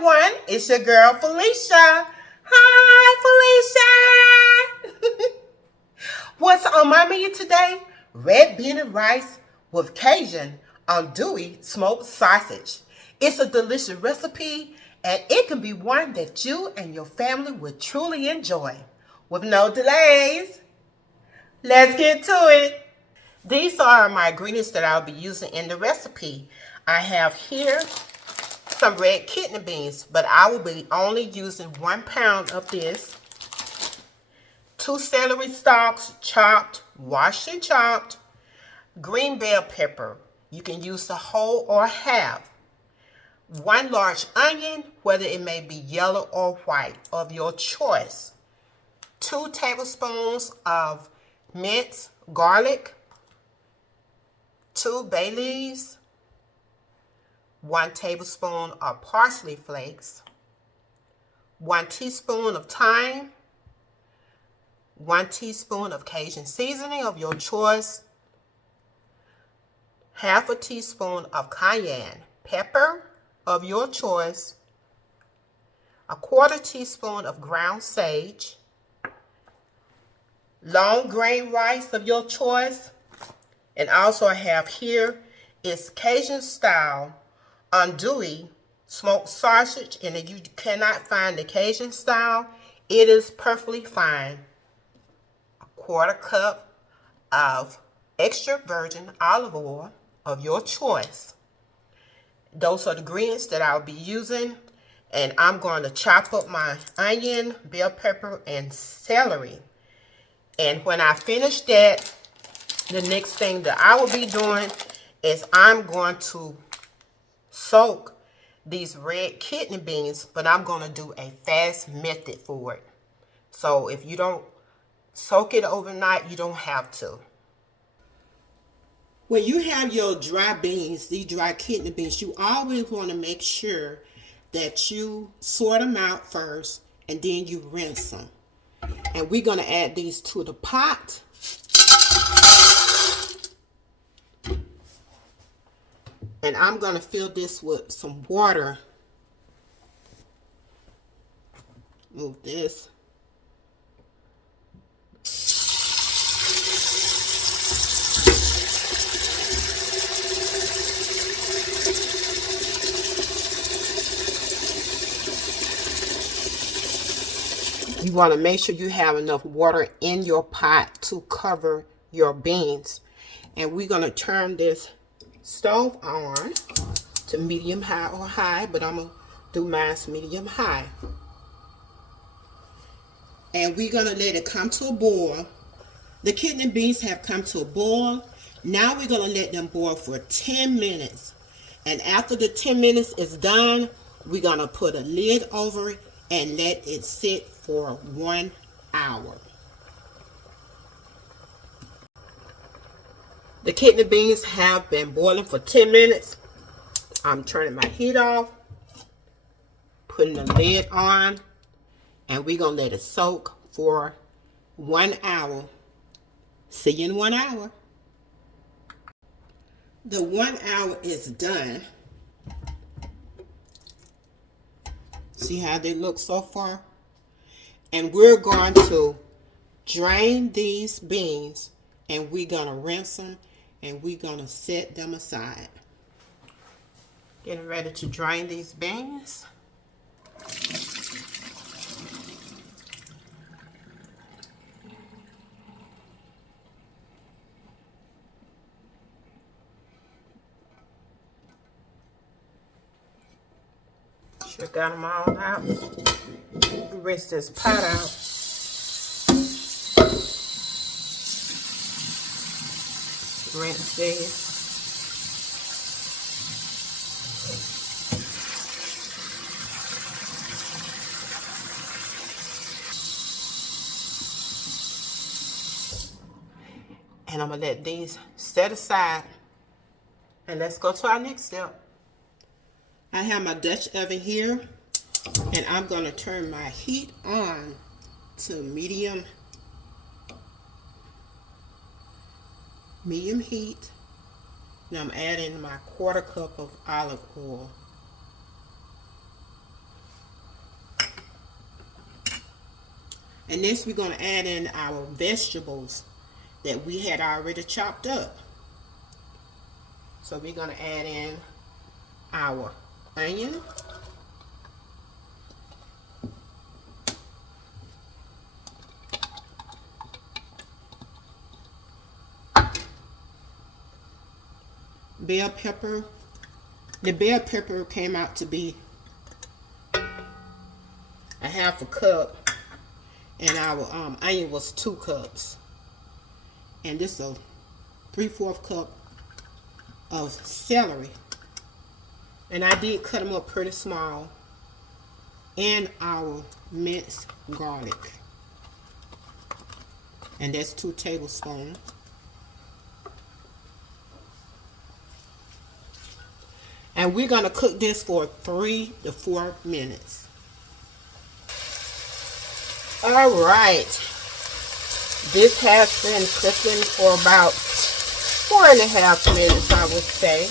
everyone, it's your girl Felicia. Hi Felicia. What's on my menu today? Red bean and rice with Cajun Andouille smoked sausage. It's a delicious recipe and it can be one that you and your family will truly enjoy. With no delays, let's get to it. These are my ingredients that I'll be using in the recipe. I have here some red kidney beans, but I will be only using 1 pound of this. 2 celery stalks, chopped, washed and chopped. Green bell pepper, you can use the whole or half. 1 large onion, whether it may be yellow or white, of your choice. 2 tablespoons of minced garlic. 2 bay leaves. 1 tablespoon of parsley flakes. 1 teaspoon of thyme. 1 teaspoon of Cajun seasoning of your choice. Half a teaspoon of cayenne pepper of your choice. 1/4 teaspoon of ground sage. Long grain rice of your choice. And also I have here is Cajun style andouille smoked sausage, and if you cannot find the Cajun style, it is perfectly fine. 1/4 cup of extra virgin olive oil of your choice. Those are the ingredients that I'll be using, and I'm going to chop up my onion, bell pepper, and celery. And when I finish that, the next thing that I will be doing is I'm going to soak these red kidney beans, but I'm going to do a fast method for it. So if you don't soak it overnight, you don't have to. When you have your dry beans, these dry kidney beans, you always want to make sure that you sort them out first and then you rinse them. And we're going to add these to the pot. And I'm going to fill this with some water. Move this. You want to make sure you have enough water in your pot to cover your beans. And we're going to turn this stove on to medium high or high, but I'm going to do mine medium high. And we're going to let it come to a boil. The kidney beans have come to a boil. Now we're going to let them boil for 10 minutes. And after the 10 minutes is done, we're going to put a lid over it and let it sit for 1 hour. The kidney beans have been boiling for 10 minutes. I'm turning my heat off, putting the lid on, and we're going to let it soak for 1 hour. See you in 1 hour. The 1 hour is done. See how they look so far? And we're going to drain these beans, and we're going to rinse them, and we're going to set them aside. Getting ready to drain these beans. Sure got them all out. Rinse this pot out. Rinse these. And I'm going to let these set aside. And let's go to our next step. I have my Dutch oven here. And I'm going to turn my heat on to medium heat. Now I'm adding my 1/4 cup of olive oil. And next we're going to add in our vegetables that we had already chopped up. So we're going to add in our onion, bell pepper. The bell pepper came out to be a half a cup, and our onion was 2 cups. And this is a 3/4 cup of celery. And I did cut them up pretty small. And our minced garlic. And that's 2 tablespoons. And we're going to cook this for 3 to 4 minutes. Alright. This has been cooking for about 4.5 minutes, I would say.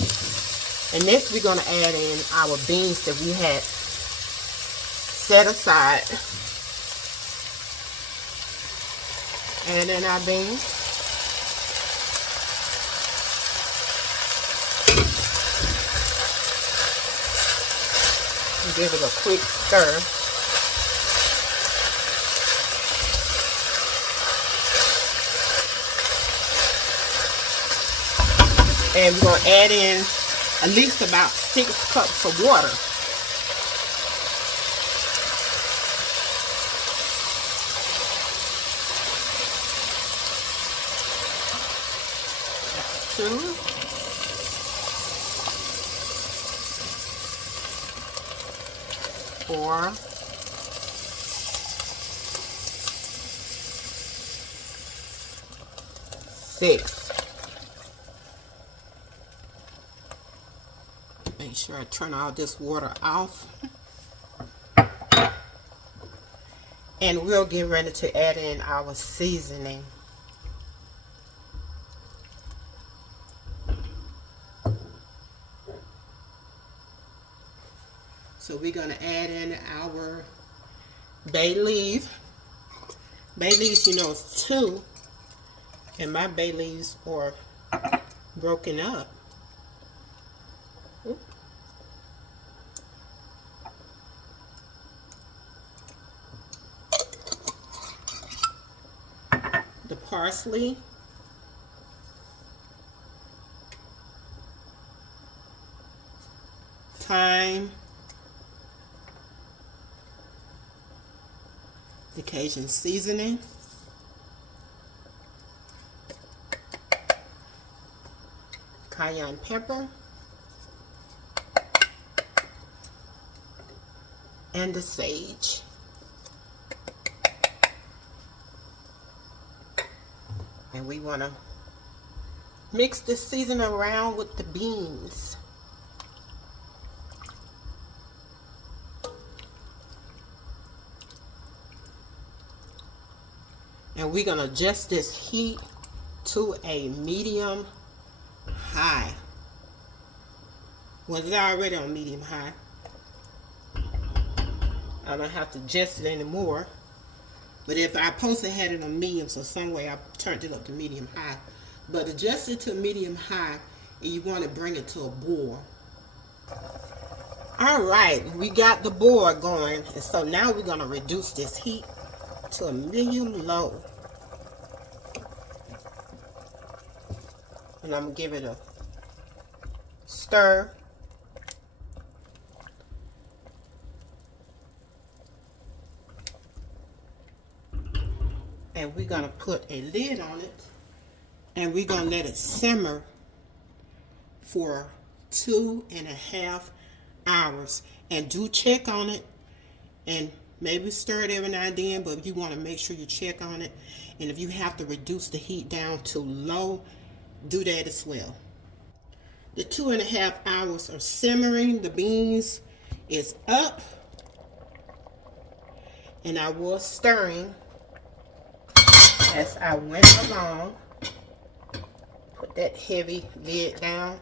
And next we're going to add in our beans that we had set aside. Add in our beans. Give it a quick stir. And we're going to add in at least about 6 cups of water. That's 2. 4. 6. Make sure I turn all this water off. And we'll get ready to add in our seasoning. So we're going to add in our bay leaf. Bay leaves, you know, is 2. And my bay leaves are broken up. The parsley. Thyme. The Cajun seasoning. Cayenne pepper. And the sage. And we want to mix this seasoning around with the beans. And we're going to adjust this heat to a medium high. Well, it's already on medium high. I don't have to adjust it anymore. But if I supposed to had it on medium, so some way I turned it up to medium high. But adjust it to medium high, and you want to bring it to a boil. Alright, we got the boil going. And so now we're going to reduce this heat to a medium low. And I'm going to give it a stir. And we're going to put a lid on it. And we're going to let it simmer for 2.5 hours. And do check on it. And maybe stir it every now and then. But you want to make sure you check on it. And if you have to reduce the heat down to low, do that as well. The 2.5 hours are simmering. The beans is up. And I was stirring as I went along. Put that heavy lid down.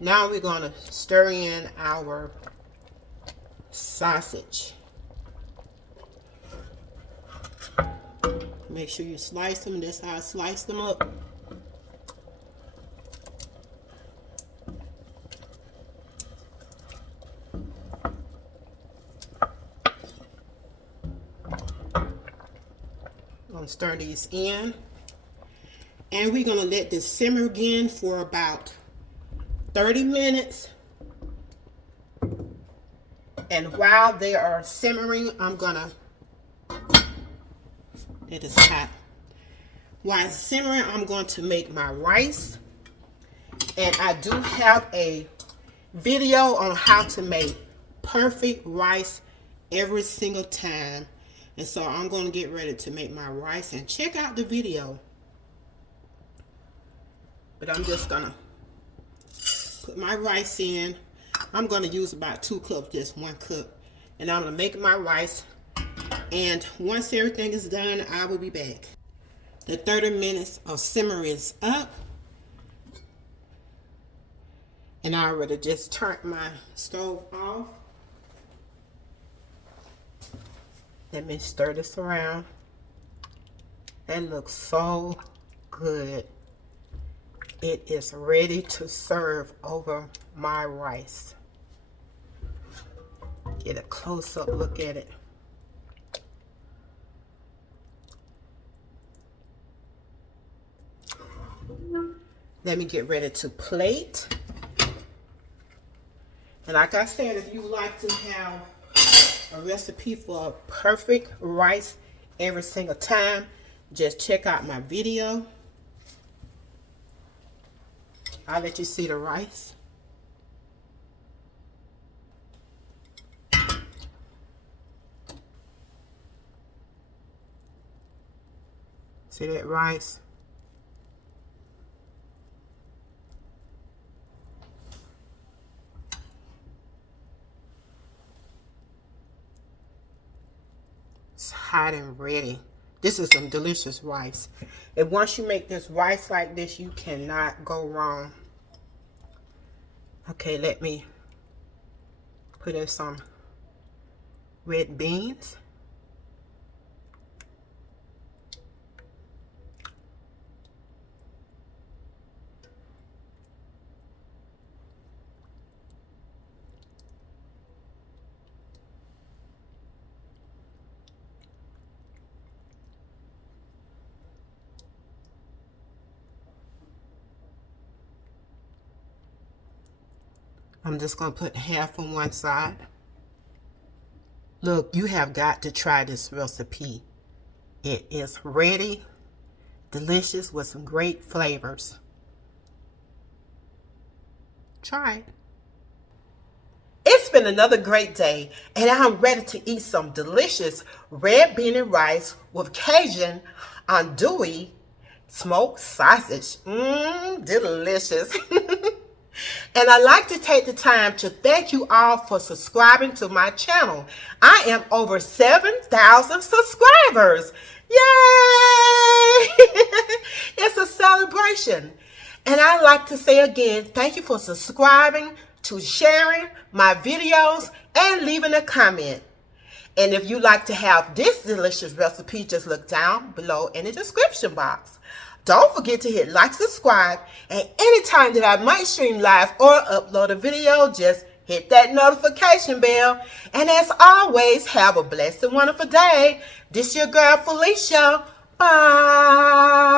Now we're going to stir in our sausage. Make sure you slice them. That's how I slice them up. I'm going to stir these in. And we're going to let this simmer again for about 30 minutes. And while they are simmering, I'm going to, it is hot. While it's simmering, I'm going to make my rice. And I do have a video on how to make perfect rice every single time. And so I'm going to get ready to make my rice and check out the video. But I'm just going to put my rice in. I'm going to use about 2 cups, just 1 cup. And I'm going to make my rice. And once everything is done, I will be back. The 30 minutes of simmer is up. And I already just turned my stove off. Let me stir this around. That looks so good. It is ready to serve over my rice. Get a close-up look at it. Let me get ready to plate. And like I said, if you like to have a recipe for a perfect rice every single time, just check out my video. I'll let you see the rice. See that rice? It's hot and ready. This is some delicious rice. And once you make this rice like this, you cannot go wrong. Okay, let me put in some red beans. I'm just going to put half on one side. Look, you have got to try this recipe. It is ready, delicious with some great flavors. Try it. It's been another great day, and I'm ready to eat some delicious red bean and rice with Cajun Andouille smoked sausage. Delicious. And I'd like to take the time to thank you all for subscribing to my channel. I am over 7,000 subscribers. Yay! It's a celebration. And I'd like to say again, thank you for subscribing, to sharing my videos, and leaving a comment. And if you'd like to have this delicious recipe, just look down below in the description box. Don't forget to hit like, subscribe, and anytime that I might stream live or upload a video, just hit that notification bell. And as always, have a blessed and wonderful day. This your girl, Felicia. Bye.